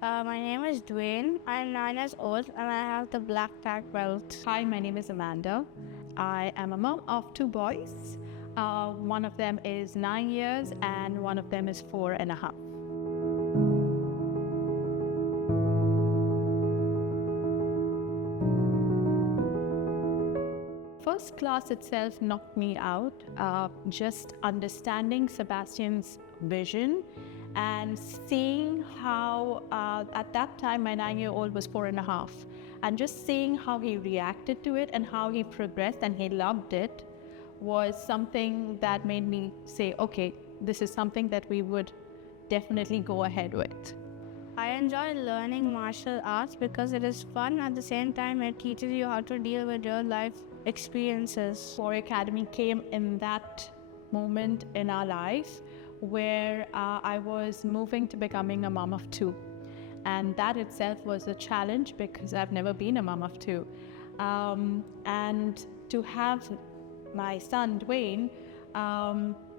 My name is Dwayne. I'm 9 years old and I have the black tag belt. Hi, my name is Amanda. I am a mom of two boys. One of them is 9 years and one of them is 4.5. First class itself knocked me out. Just understanding Sebastian's vision and seeing how, at that time, my 9-year-old was 4.5, and just seeing how he reacted to it and how he progressed and he loved it was something that made me say, okay, this is something that we would definitely go ahead with. I enjoy learning martial arts because it is fun. At the same time, it teaches you how to deal with real life experiences. Warrior Academy came in that moment in our life where I was moving to becoming a mom of two. And that itself was a challenge because I've never been a mom of two. And to have my son, Dwayne,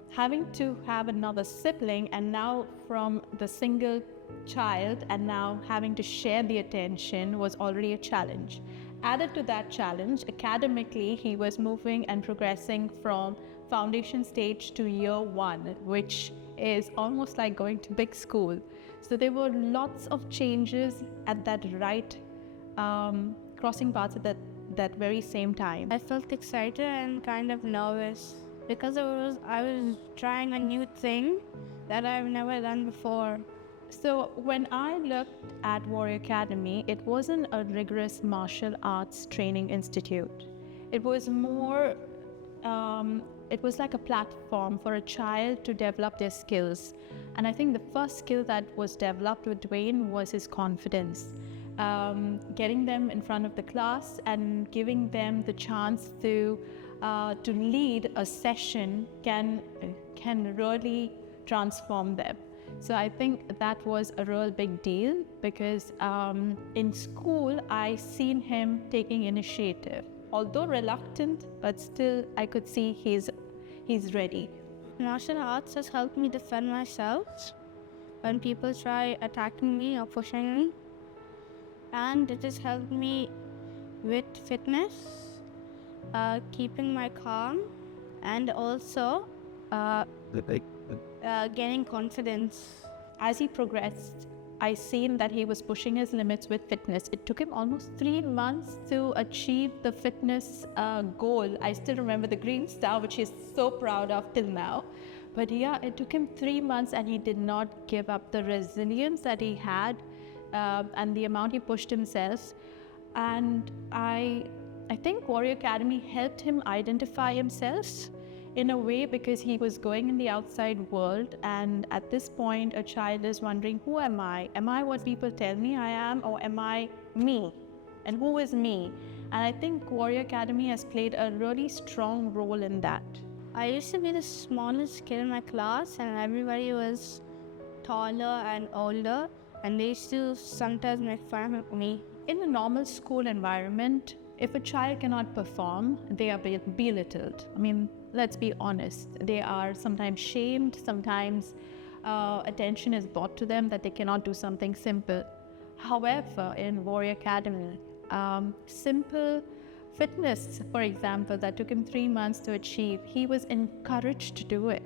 having to have another sibling, and now from the single child and now having to share the attention was already a challenge. Added to that challenge, academically, he was moving and progressing from foundation stage to year 1, which is almost like going to big school. So there were lots of changes at that right crossing paths at that very same time. I felt excited and kind of nervous because I was trying a new thing that I've never done before. So when I looked at Warrior Academy, it wasn't a rigorous martial arts training institute. It was more, it was like a platform for a child to develop their skills. And I think the first skill that was developed with Dwayne was his confidence. Getting them in front of the class and giving them the chance to lead a session can really transform them. So I think that was a real big deal because in school I seen him taking initiative. Although reluctant, but still I could see he's ready. Martial arts has helped me defend myself when people try attacking me or pushing me. And it has helped me with fitness, keeping my calm, and also gaining confidence. As he progressed, I seen that he was pushing his limits with fitness. It took him almost 3 months to achieve the fitness goal. I still remember the green star, which he's so proud of till now. But yeah, it took him 3 months and he did not give up. The resilience that he had and the amount he pushed himself. And I think Warrior Academy helped him identify himself in a way, because he was going in the outside world, and at this point a child is wondering, who am I? Am I what people tell me I am, or am I me? And who is me? And I think Warrior Academy has played a really strong role in that. I used to be the smallest kid in my class and everybody was taller and older, and they used to sometimes make fun of me. In a normal school environment, if a child cannot perform, they are belittled. I mean, let's be honest. They are sometimes shamed, sometimes attention is brought to them that they cannot do something simple. However, in Warrior Academy, simple fitness, for example, that took him 3 months to achieve, he was encouraged to do it.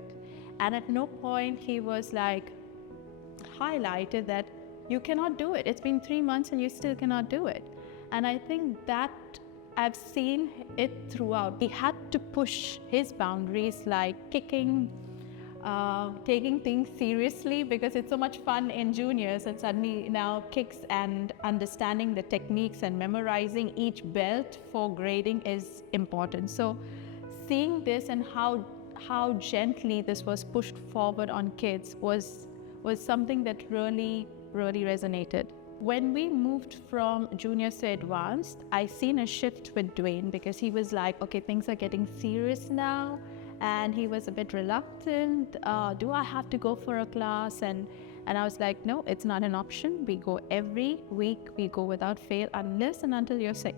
And at no point he was like highlighted that you cannot do it. It's been 3 months and you still cannot do it. And I think that I've seen it throughout. He had to push his boundaries, like kicking, taking things seriously, because it's so much fun in juniors, and suddenly now kicks and understanding the techniques and memorizing each belt for grading is important. So seeing this and how gently this was pushed forward on kids was something that really resonated. When we moved from juniors to advanced, I seen a shift with Dwayne, because he was like, okay, things are getting serious now, and he was a bit reluctant. Do I have to go for a class? And I was like, no, it's not an option. We go every week, we go without fail, unless and until you're sick.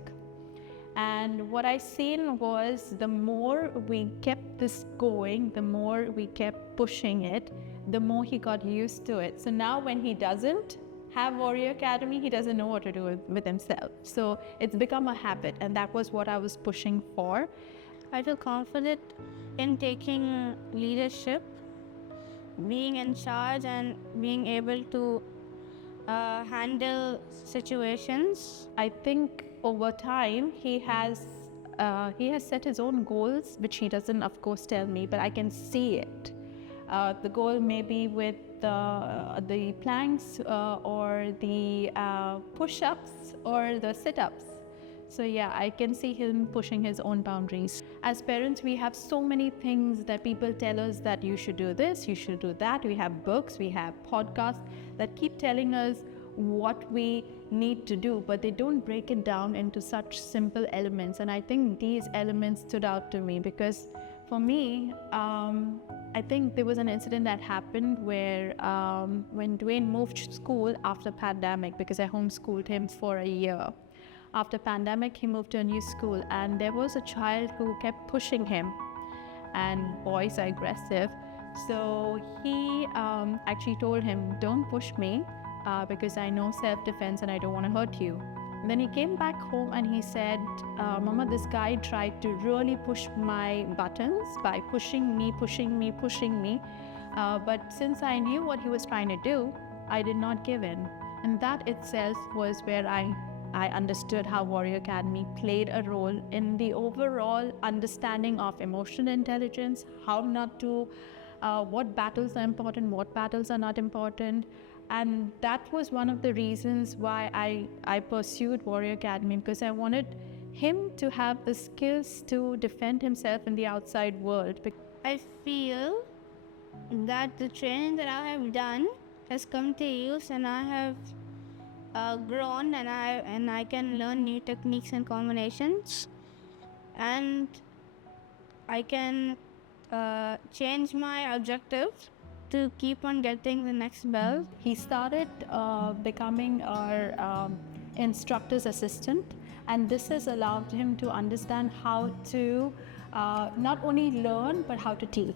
And what I seen was, the more we kept this going, the more we kept pushing it, the more he got used to it. So now when he doesn't have Warrior Academy, he doesn't know what to do with himself. So it's become a habit, and that was what I was pushing for. I feel confident in taking leadership, being in charge, and being able to handle situations. I think over time he has set his own goals, which he doesn't, of course, tell me, but I can see it. The goal may be with the planks or the push-ups or the sit-ups. So yeah, I can see him pushing his own boundaries. As parents, we have so many things that people tell us that you should do this, you should do that. We have books, we have podcasts that keep telling us what we need to do, but they don't break it down into such simple elements. And I think these elements stood out to me because for me, I think there was an incident that happened where when Dwayne moved school after pandemic, because I homeschooled him for a year. After pandemic, he moved to a new school, and there was a child who kept pushing him, and boys are aggressive. So he actually told him, "Don't push me because I know self-defense and I don't want to hurt you." And then he came back home and he said, "Mama, this guy tried to really push my buttons by pushing me. But since I knew what he was trying to do, I did not give in." And that itself was where I understood how Warrior Academy played a role in the overall understanding of emotional intelligence, how not to, what battles are important, what battles are not important. And that was one of the reasons why I pursued Warrior Academy, because I wanted him to have the skills to defend himself in the outside world. I feel that the training that I have done has come to use, and I have grown, and I can learn new techniques and combinations, and I can change my objective to keep on getting the next belt. He started becoming our instructor's assistant, and this has allowed him to understand how to not only learn but how to teach.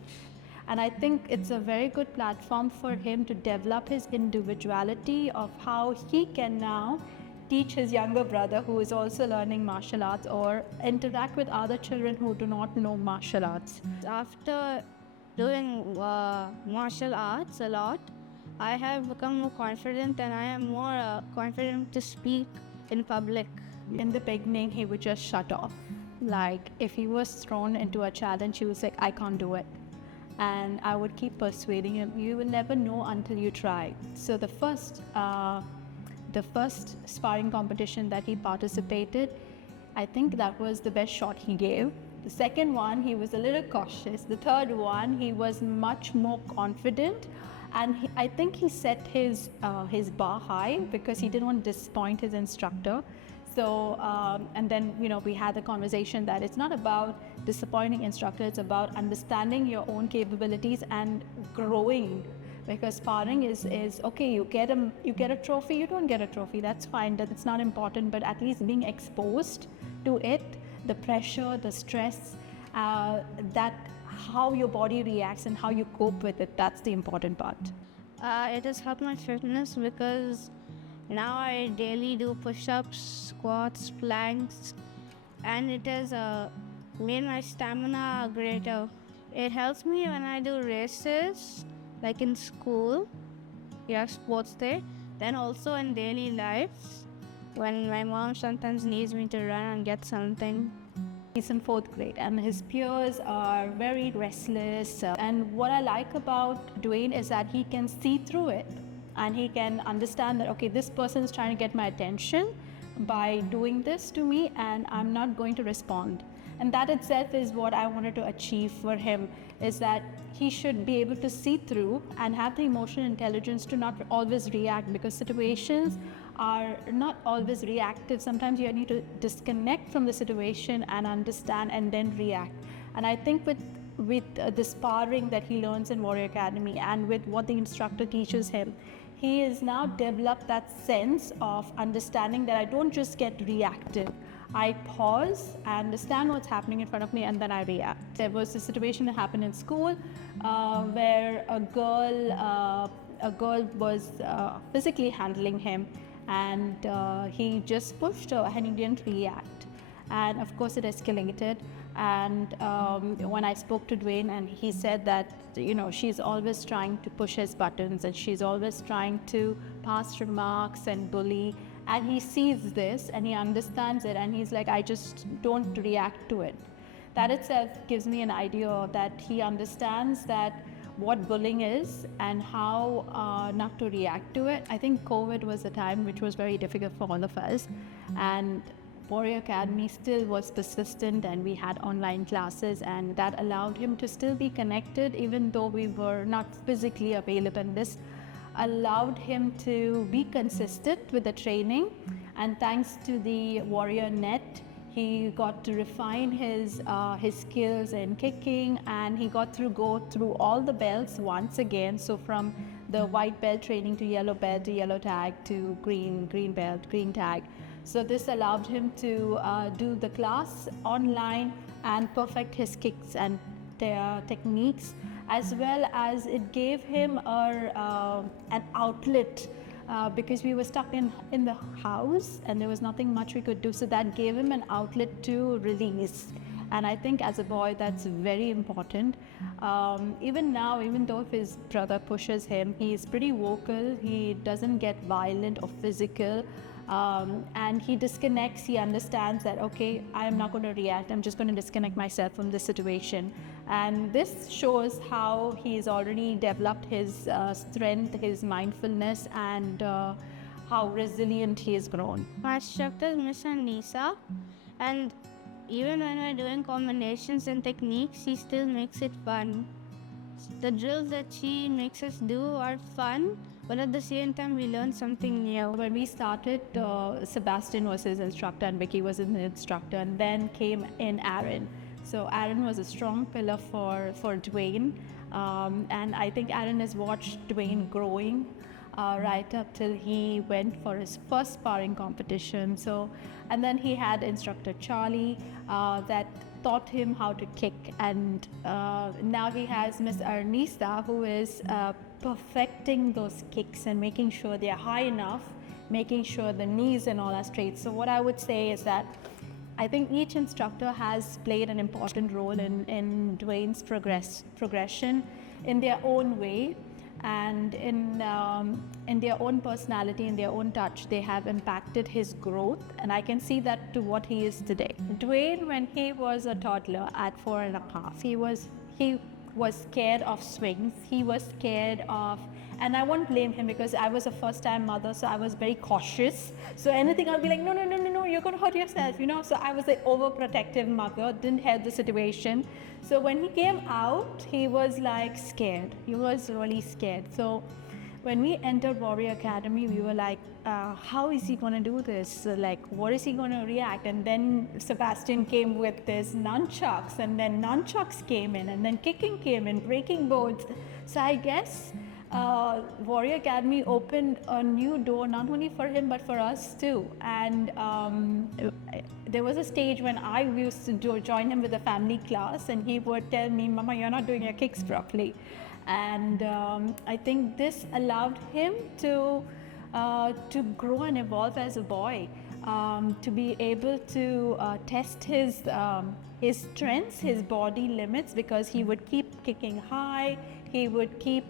And I think it's a very good platform for him to develop his individuality of how he can now teach his younger brother who is also learning martial arts, or interact with other children who do not know martial arts. After doing martial arts a lot, I have become more confident, and I am more confident to speak in public. In the beginning, he would just shut off. Like if he was thrown into a challenge, he was like, "I can't do it." And I would keep persuading him, "You will never know until you try." So the first sparring competition that he participated, I think that was the best shot he gave. The second one, he was a little cautious. The third one, he was much more confident, and I think he set his bar high because he didn't want to disappoint his instructor. So, and then, we had the conversation that it's not about disappointing instructor, it's about understanding your own capabilities and growing. Because sparring is okay, you get a trophy, you don't get a trophy, that's fine, that's not important, but at least being exposed to it, the pressure, the stress, that how your body reacts and how you cope with it, that's the important part. It has helped my fitness because now I daily do push-ups, squats, planks, and it has made my stamina greater. It helps me when I do races, like in school, sports day, then also in daily life, when my mom sometimes needs me to run and get something. He's in 4th grade and his peers are very restless. And what I like about Dwayne is that he can see through it. And he can understand that, okay, this person is trying to get my attention by doing this to me, and I'm not going to respond. And that itself is what I wanted to achieve for him, is that he should be able to see through and have the emotional intelligence to not always react, because situations are not always reactive. Sometimes you need to disconnect from the situation and understand and then react. And I think with the sparring that he learns in Warrior Academy and with what the instructor teaches him, he has now developed that sense of understanding that I don't just get reactive. I pause, I understand what's happening in front of me, and then I react. There was a situation that happened in school where a girl a girl was physically handling him, and he just pushed her and he didn't react. And of course it escalated. And when I spoke to Dwayne, and he said that, you know, she's always trying to push his buttons and she's always trying to pass remarks and bully. And he sees this and he understands it, and he's like, I just don't react to it. That itself gives me an idea that he understands that what bullying is and how not to react to it. I think COVID was a time which was very difficult for all of us, and Warrior Academy still was persistent, and we had online classes, and that allowed him to still be connected even though we were not physically available. And this allowed him to be consistent with the training, and thanks to the Warrior Net, he got to refine his skills in kicking, and he got to go through all the belts once again. So from the white belt training to yellow belt to yellow tag to green belt, green tag. So this allowed him to do the class online and perfect his kicks and their techniques, as well as it gave him an outlet. Because we were stuck in the house and there was nothing much we could do. So that gave him an outlet to release. And I think as a boy, that's very important. Even now, even though if his brother pushes him, he's pretty vocal. He doesn't get violent or physical. And he disconnects. He understands that, okay, I am not going to react. I'm just going to disconnect myself from this situation. And this shows how he's already developed his strength, his mindfulness, and how resilient he has grown. My instructor is Miss Anisa, and even when we're doing combinations and techniques, she still makes it fun. The drills that she makes us do are fun, but at the same time we learn something new. When we started, Sebastian was his instructor and Vicky was his instructor, and then came in Aaron. So Aaron was a strong pillar for Dwayne, and I think Aaron has watched Dwayne growing right up till he went for his first sparring competition. So, and then he had instructor Charlie that taught him how to kick, and now he has Miss Ernesta, who is perfecting those kicks and making sure they are high enough, making sure the knees and all are straight. So what I would say is that I think each instructor has played an important role in Dwayne's progression in their own way, and in their own personality, in their own touch. They have impacted his growth, and I can see that to what he is today. Dwayne, when he was a toddler at 4.5, he was scared of swings. He was scared of, and I won't blame him because I was a first-time mother, so I was very cautious. So anything I'll be like, no, you're going to hurt yourself, you know. So I was an overprotective mother, didn't help the situation. So when he came out, he was like scared. He was really scared. So when we entered Warrior Academy, we were like, how is he going to do this? Like, what is he going to react? And then Sebastian came with this nunchucks, and then nunchucks came in, and then kicking came in, breaking boards. So I guess Warrior Academy opened a new door, not only for him, but for us too. And there was a stage when I used to join him with a family class, and he would tell me, Mama, you're not doing your kicks properly. And I think this allowed him to grow and evolve as a boy, to be able to test his strengths, his body limits, because he would keep kicking high. He would keep,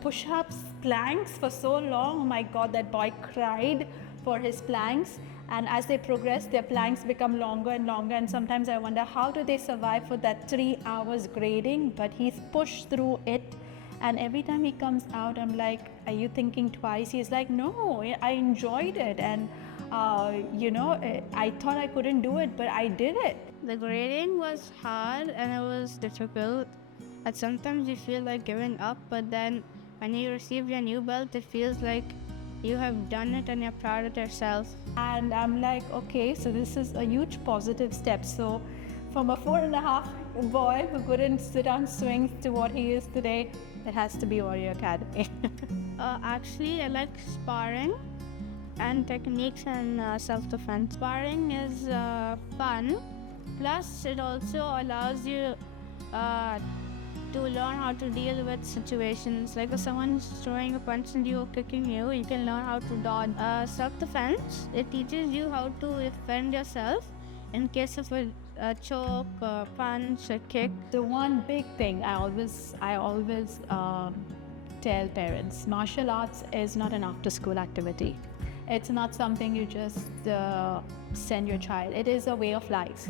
push-ups, planks for so long. Oh my God, that boy cried for his planks. And as they progress, their planks become longer and longer. And sometimes I wonder, how do they survive for that 3 hours grading? But he's pushed through it. And every time he comes out, I'm like, are you thinking twice? He's like, no, I enjoyed it. And, I thought I couldn't do it, but I did it. The grading was hard and it was difficult. And sometimes you feel like giving up, but then when you receive your new belt, it feels like you have done it and you're proud of yourself. And I'm like, okay, so this is a huge positive step. So from a 4.5 boy who couldn't sit on swings to what he is today, it has to be Warrior Academy. Actually, I like sparring and techniques and self-defense. Sparring is fun, plus it also allows you to learn how to deal with situations. Like if someone is throwing a punch at you or kicking you, you can learn how to dodge. Self-defense, it teaches you how to defend yourself in case of a choke, a punch, a kick. The one big thing I always tell parents, martial arts is not an after-school activity. It's not something you just send your child. It is a way of life,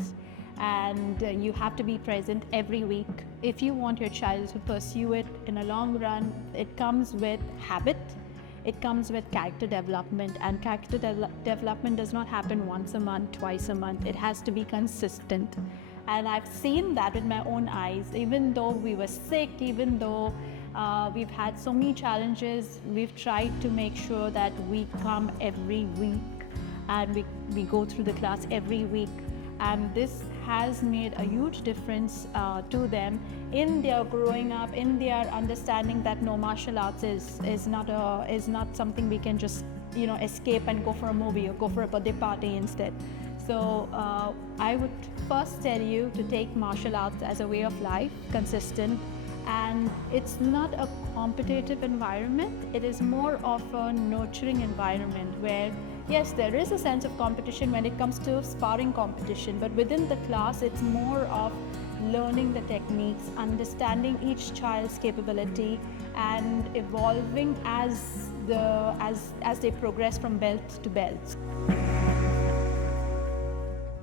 and you have to be present every week. If you want your child to pursue it in a long run, it comes with habit, it comes with character development, and character development does not happen once a month, twice a month. It has to be consistent. And I've seen that with my own eyes. Even though we were sick, even though we've had so many challenges, we've tried to make sure that we come every week and we go through the class every week. And this has made a huge difference to them in their growing up, in their understanding that no, martial arts is not something we can just escape and go for a movie or go for a birthday party instead. So I would first tell you to take martial arts as a way of life, consistent, and it's not a competitive environment. It is more of a nurturing environment where, yes, there is a sense of competition when it comes to sparring competition, but within the class, it's more of learning the techniques, understanding each child's capability, and evolving as they progress from belt to belt.